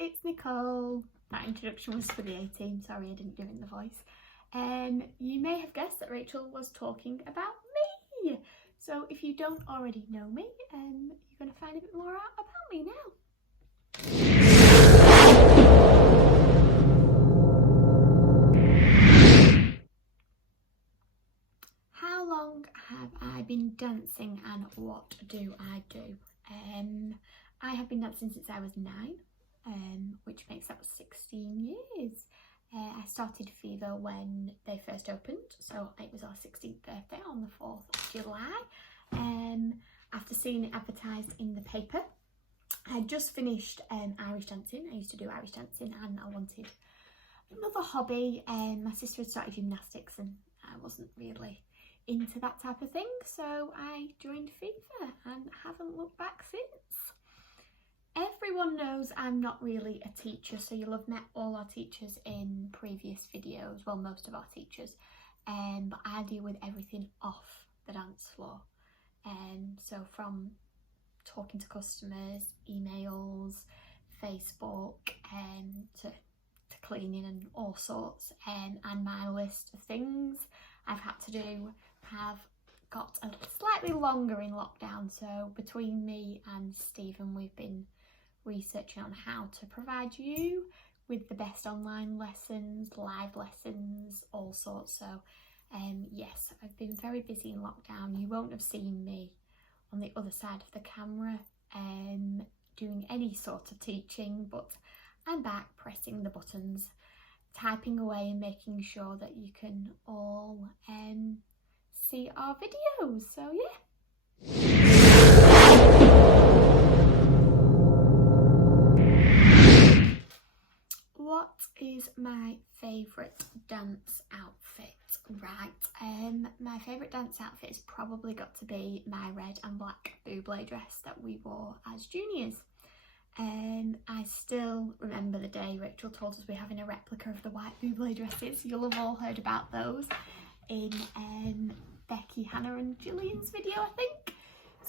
It's Nicole. That introduction was for the A-team, sorry I didn't do it in the voice. You may have guessed that Rachel was talking about me. So if you don't already know me, you're going to find a bit more out about me now. How long have I been dancing and what do I do? I have been dancing since I was 9. Which makes up 16 years. I started Fever when they first opened, so it was our 16th birthday on the 4th of July. After seeing it advertised in the paper, I just finished Irish dancing. I used to do Irish dancing and I wanted another hobby. My sister had started gymnastics and I wasn't really into that type of thing, so I joined Fever and haven't looked back since. Everyone knows I'm not really a teacher, so you'll have met all our teachers in previous videos, well most of our teachers, but I deal with everything off the dance floor. So from talking to customers, emails, Facebook, to cleaning and all sorts, and my list of things I've had to do have got a slightly longer in lockdown. So between me and Stephen, we've been researching on how to provide you with the best online lessons, live lessons, all sorts. So yes, I've been very busy in lockdown. You won't have seen me on the other side of the camera doing any sort of teaching, but I'm back pressing the buttons, typing away and making sure that you can all see our videos. So yeah. What is my favourite dance outfit? Right, my favourite dance outfit has probably got to be my red and black buble dress that we wore as juniors. I still remember the day Rachael told us we're having a replica of the white buble dresses. You'll have all heard about those in Becky, Hannah and Gillian's video, I think.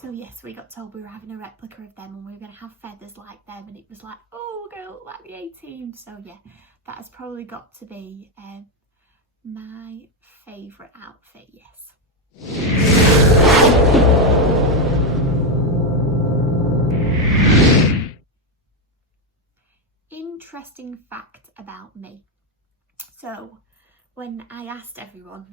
So yes, we got told we were having a replica of them and we were going to have feathers like them, and it was like, oh, we're going to look like the A-team. So yeah, that has probably got to be my favourite outfit, yes. Interesting fact about me. So when I asked everyone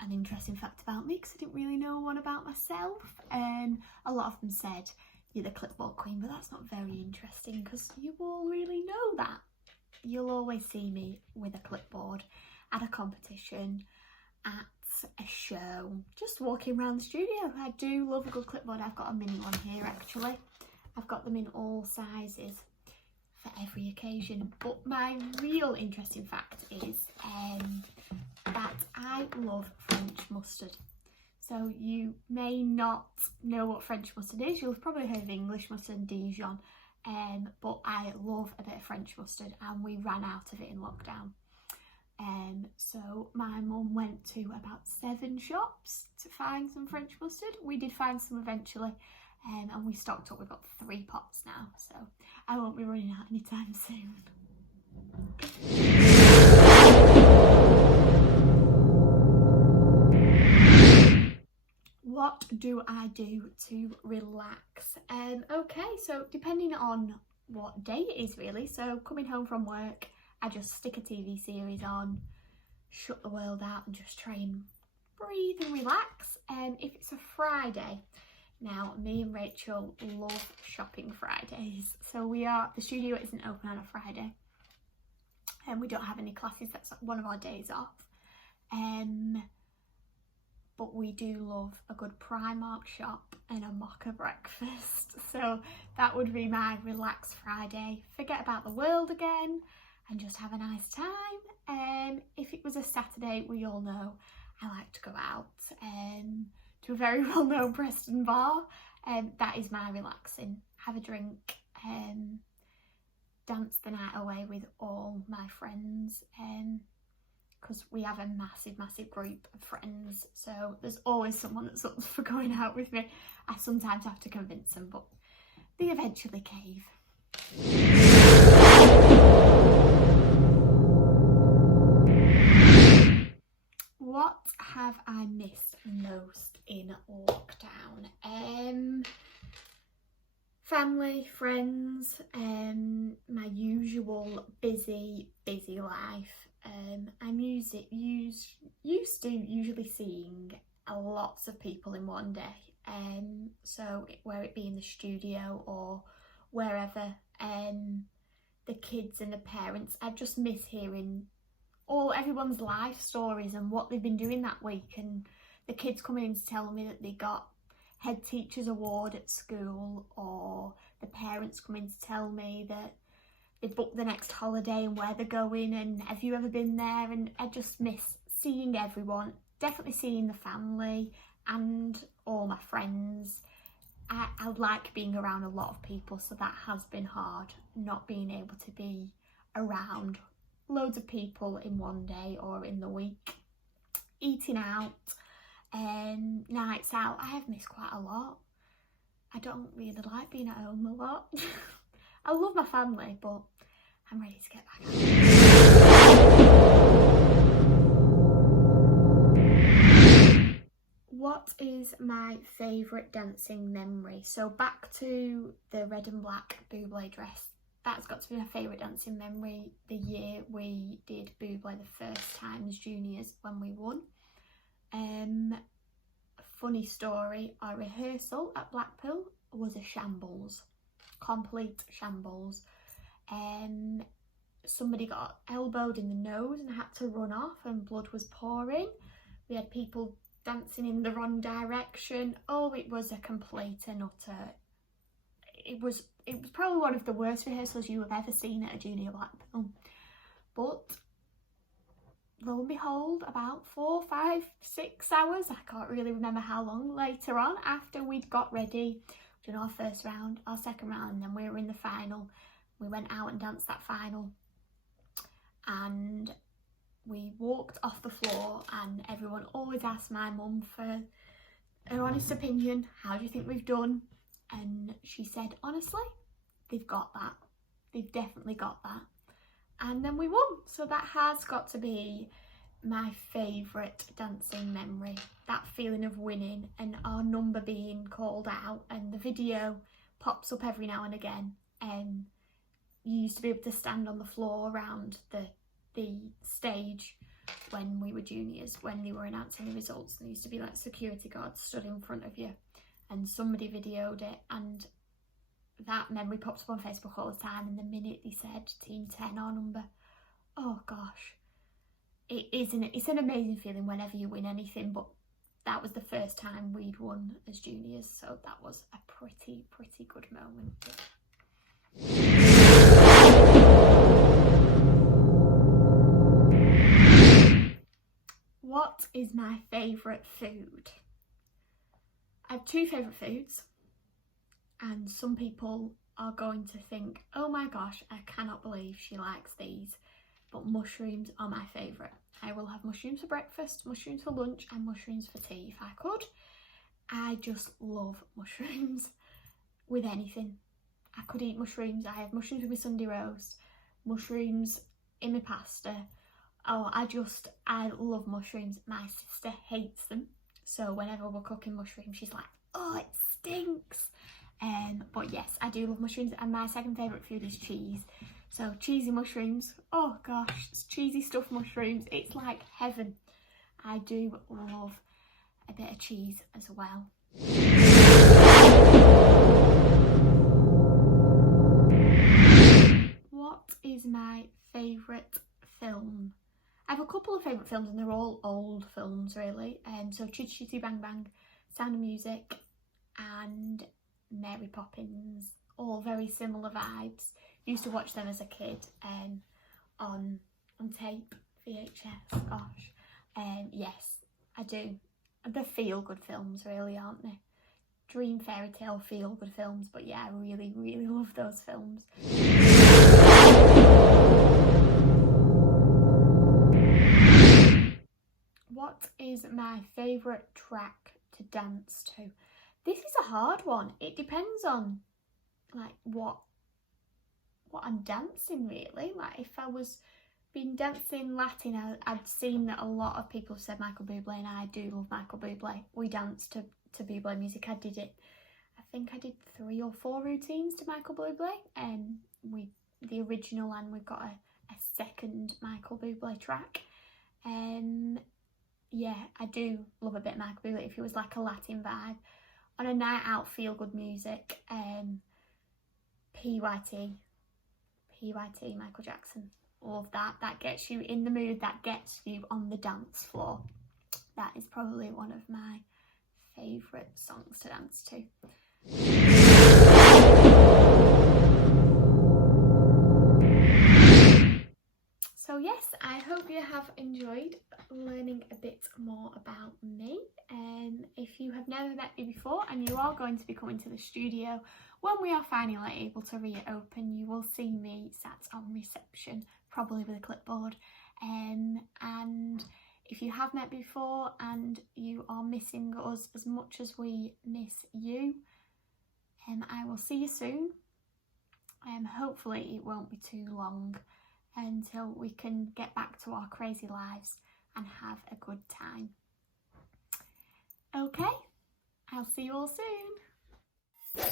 an interesting fact about me, because I didn't really know one about myself, a lot of them said you're the clipboard queen, but that's not very interesting because you all really know that. You'll always see me with a clipboard at a competition, at a show, just walking around the studio. I do love a good clipboard. I've got a mini one here actually. I've got them in all sizes for every occasion. But my real interesting fact is that I love French mustard. So you may not know what French mustard is. You'll have probably heard of English mustard and Dijon, but I love a bit of French mustard and we ran out of it in lockdown. So my mum went to about 7 shops to find some French mustard. We did find some eventually, and we stocked up. We've got 3 pots now, so I won't be running out anytime soon. What do I do to relax? Okay, so depending on what day it is really. So coming home from work, I just stick a TV series on, shut the world out and just try and breathe and relax. If it's a Friday, now me and Rachael love shopping Fridays. So the studio isn't open on a Friday and we don't have any classes. That's one of our days off. But we do love a good Primark shop and a mocha breakfast. So that would be my relax Friday. Forget about the world again and just have a nice time. If it was a Saturday, we all know I like to go out to a very well-known Preston bar. That is my relaxing. Have a drink, danced the night away with all my friends, because we have a massive group of friends, so there's always someone that's up for going out with me. I sometimes have to convince them, but they eventually cave. What have I missed most in lockdown? Family, friends, my usual busy life. I'm used to usually seeing lots of people in one day, so whether it be in the studio or wherever, the kids and the parents, I just miss hearing everyone's life stories and what they've been doing that week, and the kids coming in to tell me that they got head teacher's award at school, or the parents come in to tell me that they booked the next holiday and where they're going and have you ever been there. And I just miss seeing everyone, definitely seeing the family and all my friends. I like being around a lot of people, so that has been hard, not being able to be around loads of people in one day or in the week. Eating out, nights out, I have missed quite a lot. I don't really like being at home a lot. I love my family, but I'm ready to get back out. What is my favourite dancing memory? So back to the red and black Buble dress. That's got to be my favourite dancing memory. The year we did Buble the first time as juniors when we won. Funny story, our rehearsal at Blackpool was a shambles, complete shambles. Somebody got elbowed in the nose and had to run off, and blood was pouring. We had people dancing in the wrong direction. Oh, it was a complete and utter, it was probably one of the worst rehearsals you have ever seen at a junior Blackpool. But lo and behold, about 4, 5, 6 hours, I can't really remember how long later on, after we'd got ready, done our first round, our second round, and then we were in the final. We went out and danced that final, and we walked off the floor, and everyone always asked my mum for her honest opinion. How do you think we've done? And she said, honestly, they've got that. They've definitely got that. And then we won. So that has got to be my favourite dancing memory. That feeling of winning and our number being called out, and the video pops up every now and again. You used to be able to stand on the floor around the stage when we were juniors, when they were announcing the results. There used to be like security guards stood in front of you, and somebody videoed it, and that memory pops up on Facebook all the time. And the minute they said Team 10, our number, oh gosh, it's an amazing feeling whenever you win anything, but that was the first time we'd won as juniors, so that was a pretty good moment. What is my favourite food? I have 2 favourite foods, and some people are going to think, oh my gosh, I cannot believe she likes these, but mushrooms are my favourite. I will have mushrooms for breakfast, mushrooms for lunch, and mushrooms for tea if I could. I just love mushrooms with anything. I could eat mushrooms. I have mushrooms with my Sunday roast, mushrooms in my pasta. Oh, I love mushrooms. My sister hates them, so whenever we're cooking mushrooms, she's like, oh, it stinks. But yes, I do love mushrooms, and my second favourite food is cheese. So cheesy mushrooms, oh gosh, it's cheesy stuffed mushrooms, it's like heaven. I do love a bit of cheese as well. What is my favourite film? I have a couple of favourite films, and they're all old films really. So Chitty Chitty Bang Bang, Sound of Music, and Mary Poppins, all very similar vibes. Used to watch them as a kid on tape, VHS, gosh. Yes, I do. They're feel-good films really, aren't they? Dream fairy tale feel-good films, but yeah, I really love those films. what is my favourite track to dance to? This is a hard one. It depends on like what I'm dancing really. Like if I was been dancing Latin, I'd seen that a lot of people said Michael Bublé, and I do love Michael Bublé. We danced to Bublé music. I think I did 3 or 4 routines to Michael Bublé, with the original, and we've got a second Michael Bublé track. Yeah, I do love a bit of Michael Bublé. If it was like a Latin vibe on a night out, feel good music, PYT, Michael Jackson, all of that. That gets you in the mood. That gets you on the dance floor. That is probably one of my favourite songs to dance to. So yes, I hope you have enjoyed learning a bit more about me. If you have never met me before and you are going to be coming to the studio when we are finally able to reopen, you will see me sat on reception, probably with a clipboard. And if you have met before and you are missing us as much as we miss you, I will see you soon. Hopefully it won't be too long until we can get back to our crazy lives and have a good time. Okay, I'll see you all soon.